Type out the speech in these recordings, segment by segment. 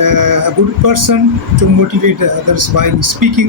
a good person to motivate others while speaking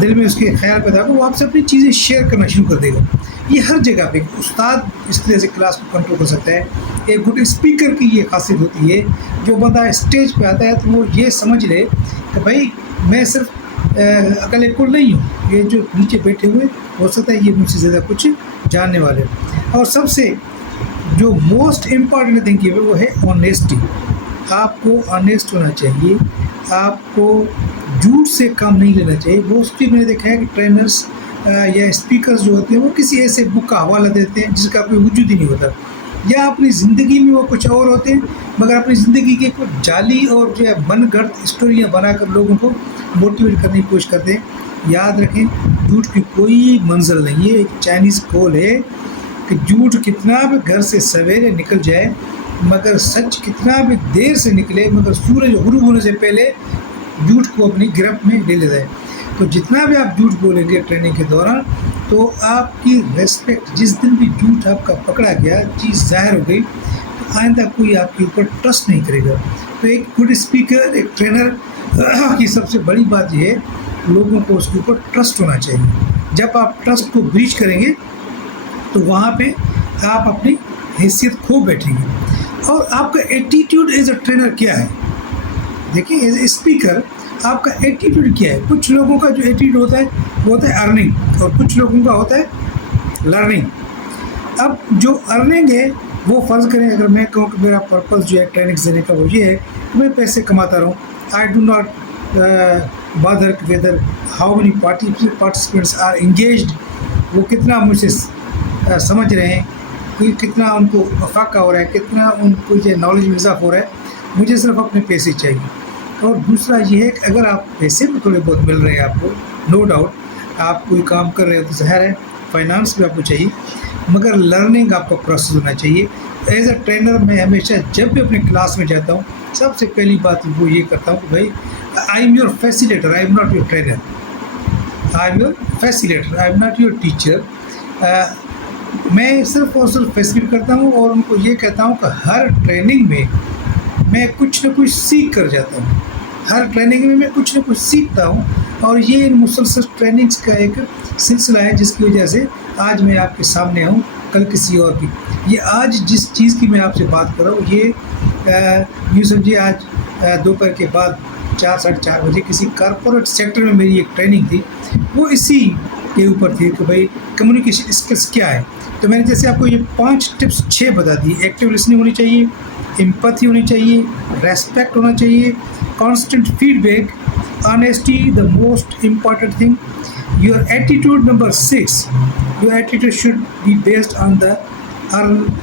دل میں اس کے خیال پیدا ہوگا، وہ آپ سے اپنی چیزیں شیئر کرنا شروع کر دے گا۔ یہ ہر جگہ پہ استاد اس طرح سے کلاس کو کنٹرول کر سکتا ہے۔ ایک گڈ اسپیکر کی یہ خاصیت ہوتی ہے، جو بندہ اسٹیج پہ آتا ہے تو وہ یہ سمجھ لے کہ بھائی میں صرف عقل کل نہیں ہوں، یہ جو نیچے بیٹھے ہوئے ہو سکتا ہے یہ مجھ سے زیادہ کچھ جاننے والے۔ اور سب سے جو موسٹ امپارٹنٹ تھنگ ہے وہ ہے آنیسٹی۔ آپ کو آنیسٹ ہونا چاہیے، آپ کو جھوٹ سے کام نہیں لینا چاہیے۔ موسٹلی میں نے دیکھا ہے کہ ٹرینرس یا اسپیکرز جو ہوتے ہیں وہ کسی ایسے بک کا حوالہ دیتے ہیں جس کا کوئی وجود ہی نہیں ہوتا، یا اپنی زندگی میں وہ کچھ اور ہوتے ہیں، مگر اپنی زندگی کے کچھ جعلی اور جو ہے من گھڑت اسٹوریاں بنا کر لوگوں کو موٹیویٹ کرنے کی کوشش کرتے ہیں۔ یاد رکھیں، جھوٹ کی کوئی منزل نہیں ہے۔ ایک چائنیز قول ہے کہ جھوٹ کتنا بھی گھر سے سویرے نکل جائے، مگر سچ کتنا بھی دیر سے نکلے، مگر سورج غروب ہونے سے پہلے جھوٹ کو اپنی گرفت میں لے لیتا ہے۔ تو جتنا بھی آپ جھوٹ بولیں گے ٹریننگ کے دوران، تو آپ کی ریسپیکٹ، جس دن بھی جھوٹ آپ کا پکڑا گیا، چیز ظاہر ہو گئی، تو آئندہ کوئی آپ کے اوپر ٹرسٹ نہیں کرے گا۔ تو ایک گڈ اسپیکر، ایک ٹرینر کی سب سے بڑی بات یہ ہے لوگوں کو اس کے اوپر ٹرسٹ ہونا چاہیے۔ جب آپ ٹرسٹ کو بریچ کریں گے تو وہاں پہ آپ اپنی حیثیت کھو بیٹھیں گے۔ اور آپ کا ایٹیٹیوڈ ایز اے ٹرینر کیا ہے؟ دیکھیں، ایز اے اسپیکر آپ کا ایٹیٹیوڈ کیا ہے؟ کچھ لوگوں کا جو ایٹیٹیوڈ ہوتا ہے وہ ہوتا ہے ارننگ، اور کچھ لوگوں کا ہوتا ہے لرننگ۔ اب جو ارننگ ہے وہ فرض کریں اگر میں کہوں کہ میرا پرپز جو ہے ٹریننگ دینے کا وہ یہ ہے کہ میں پیسے کماتا رہوں، I do not bother whether how many participants are engaged, وہ کتنا مجھ سے سمجھ رہے ہیں، کتنا ان کو افاقہ ہو رہا ہے، کتنا ان کو جو نالج میں اضافہ ہو رہا ہے، مجھے صرف اپنے پیسے چاہیے۔ اور دوسرا یہ ہے کہ اگر آپ پیسے بھی تھوڑے بہت مل رہے ہیں آپ کو، نو ڈاؤٹ آپ کوئی کام کر رہے ہو تو ظاہر ہے فائنانس بھی آپ کو چاہیے، مگر لرننگ آپ کا پروسیس ہونا چاہیے۔ ایز اے ٹرینر میں ہمیشہ جب بھی اپنے کلاس میں جاتا ہوں سب سے پہلی بات وہ یہ کرتا ہوں کہ بھائی I am your facilitator, I am not your trainer, I am your facilitator, I am not your teacher. میں صرف اور صرف فیسیلیٹ کرتا ہوں اور ان کو یہ کہتا ہوں کہ ہر ٹریننگ میں میں کچھ نہ کچھ سیکھ کر جاتا ہوں، ہر ٹریننگ میں کچھ نہ کچھ سیکھتا ہوں، اور یہ مسلسل ٹریننگز کا ایک سلسلہ ہے جس کی وجہ سے آج میں آپ کے سامنے ہوں، کل کسی اور کی۔ یہ آج جس چیز کی میں آپ سے بات کر رہا ہوں یہ یوں سمجھیے آج دوپہر کے بعد 4 ساڑھے 4 بجے کسی کارپوریٹ سیکٹر میں میری ایک ٹریننگ تھی، وہ اسی کے اوپر تھی کہ بھائی کمیونیکیشن اسکلس کیا ہے۔ تو میں نے جیسے آپ کو یہ 5 ٹپس 6 بتا دی، ایکٹیو لسننگ ہونی چاہیے، امپتھی ہونی چاہیے، ریسپیکٹ ہونا چاہیے، constant feedback, honesty the most important thing, your attitude number 6, your attitude should be based on the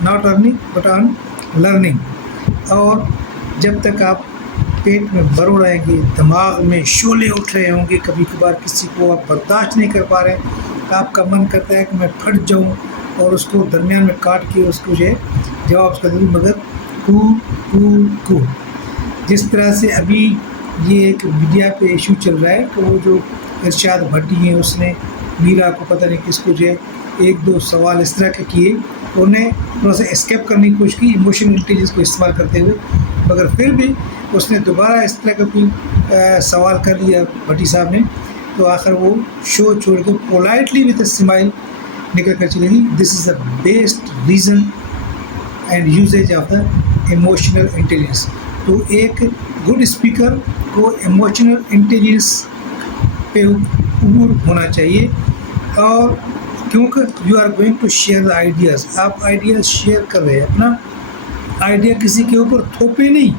not earning but on learning۔ اور جب تک آپ پیٹ میں بھرو رہیں گے، دماغ میں شعلے اٹھ رہے ہوں گے، کبھی کبھار کسی کو آپ برداشت نہیں کر پا رہے ہیں، آپ کا من کرتا ہے کہ میں پھٹ جاؤں اور اس کو درمیان میں کاٹ کے اس کو جو ہے جواب اس کا دوں، مگر کو جس طرح سے ابھی یہ ایک میڈیا پہ ایشو چل رہا ہے کہ وہ جو ارشاد بھٹی ہیں اس نے میرا کو پتہ نہیں کس کو جو ہے 1-2 سوال اس طرح کے کیے، انہیں تھوڑا سا اسکیپ کرنے کی کوشش کی ایموشنل انٹیلیجنس کو استعمال کرتے ہوئے، مگر پھر بھی اس نے دوبارہ اس طرح کا کوئی سوال کر لیا بھٹی صاحب نے، تو آخر وہ شو چھوڑ کے پولائٹلی وتھ اے اسمائل نکل کر چلے گی۔ This is the best reason and usage of the emotional intelligence. تو ایک گڈ اسپیکر کو ایموشنل انٹیلیجنس پہ عبور ہونا چاہیے، اور کیونکہ you are going to share the ideas, آپ آئیڈیاز شیئر کر رہے ہیں، اپنا آئیڈیا کسی کے اوپر تھوپے نہیں،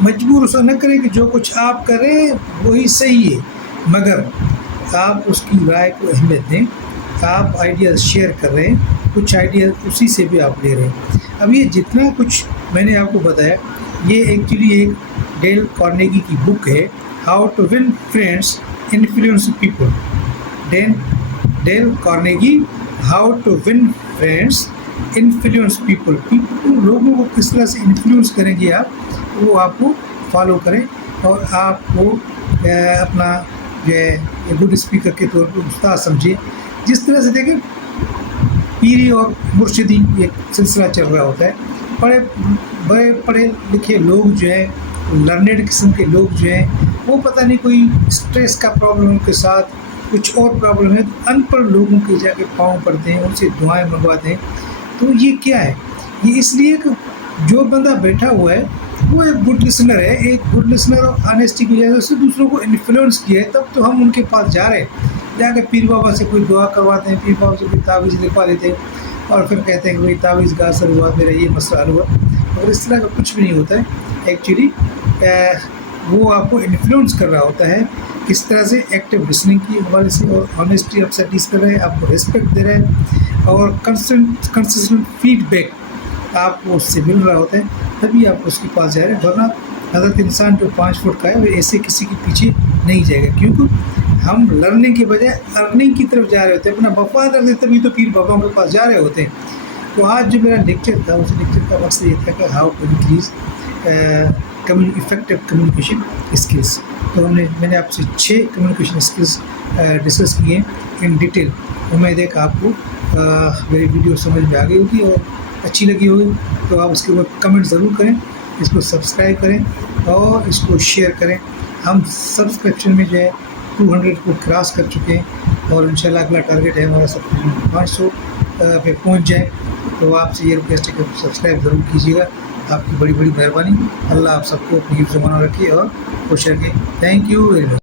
مجبور اسا نہ کریں کہ جو کچھ آپ کر رہے ہیں وہی صحیح ہے، مگر آپ اس کی رائے کو اہمیت دیں۔ آپ آئیڈیاز شیئر کر رہے ہیں، کچھ آئیڈیاز اسی سے بھی آپ لے رہے ہیں۔ اب یہ جتنا کچھ میں نے آپ کو بتایا یہ ایکچولی ایک ڈیل کارنیگی کی بک ہے، how to win friends influence people. Dale Carnegie, how to win friends influence people, لوگوں کو کس طرح سے انفلوئنس کریں گے آپ، وہ آپ کو فالو کریں اور آپ کو اپنا جو ہے گڈ اسپیکر کے طور پر استاد سمجھیں۔ جس طرح سے دیکھیں پیری اور مرشدی ایک سلسلہ چل رہا ہوتا ہے، بڑے پڑھے لکھے لوگ جو ہیں، لرنیڈ قسم کے لوگ جو ہیں، وہ پتہ نہیں کوئی اسٹریس کا پرابلم ان کے ساتھ کچھ اور پرابلم ہے تو ان پڑھ لوگوں کے جا کے پاؤں پڑتے ہیں، ان سے دعائیں منگواتے ہیں. تو یہ کیا ہے؟ یہ اس لیے کہ جو بندہ بیٹھا ہوا ہے وہ ایک گڈ لسنر ہے، ایک گڈ لسنر اور آنیسٹی کی وجہ سے دوسروں کو انفلوئنس کیا ہے، تب تو ہم ان کے پاس جا رہے ہیں. جا کے پیر بابا سے کوئی دعا کرواتے ہیں، پیر بابا سے کوئی تعویذ لکھوا لیتے ہیں اور پھر کہتے ہیں کہ بھائی تعویذ کا اثر ہوا، میرا یہ مسئلہ حل ہوا. اور اس طرح کا کچھ بھی نہیں ہوتا ہے. ایکچولی وہ آپ کو انفلوئنس کر رہا ہوتا ہے کس طرح سے ایکٹیو لسننگ کی حوالے سے، اور آنیسٹی آپ سیٹیس کر رہے ہیں، آپ کو ریسپیکٹ دے رہے ہیں اور کنسسٹنٹ فیڈ بیک آپ کو اس سے مل رہا ہوتا ہے، تبھی آپ اس کے پاس جا رہے ہیں. ورنہ حضرت انسان جو 5 فٹ کا ہے وہ ایسے کسی کے پیچھے نہیں جائے گا، کیونکہ ہم لرننگ کے بجائے ارننگ کی طرف جا رہے ہوتے ہیں. اپنا وفا رکھتے تبھی تو پیر باباؤں کے پاس جا رہے ہوتے ہیں. تو آج جو میرا لیکچر تھا اس لیکچر کا مقصد یہ تھا کہ how to increase effective communication skills. تو میں نے آپ سے 6 کمیونیکیشن اسکلس ڈسکس کیے ان ڈیٹیل. امید ہے کہ آپ کو میری ویڈیو سمجھ میں آ گئی ہوگی اور اچھی لگی ہوگی. تو آپ اس کے اوپر کمنٹ ضرور کریں، اس کو سبسکرائب کریں اور اس کو شیئر کریں. ہم سبسکرپشن میں جو ہے 200 کو کراس کر چکے ہیں اور انشاءاللہ اگلا ٹارگیٹ ہے ہمارا سبسکرپشن 500 پہ پہنچ جائے. تو آپ سے یہ ریکویسٹ ہے کہ سبسکرائب ضرور کیجیے گا. آپ کی بڑی بڑی مہربانی. اللہ آپ سب کو اپنی حفظ و امان رکھے اور خوش رکھے. Thank you very much.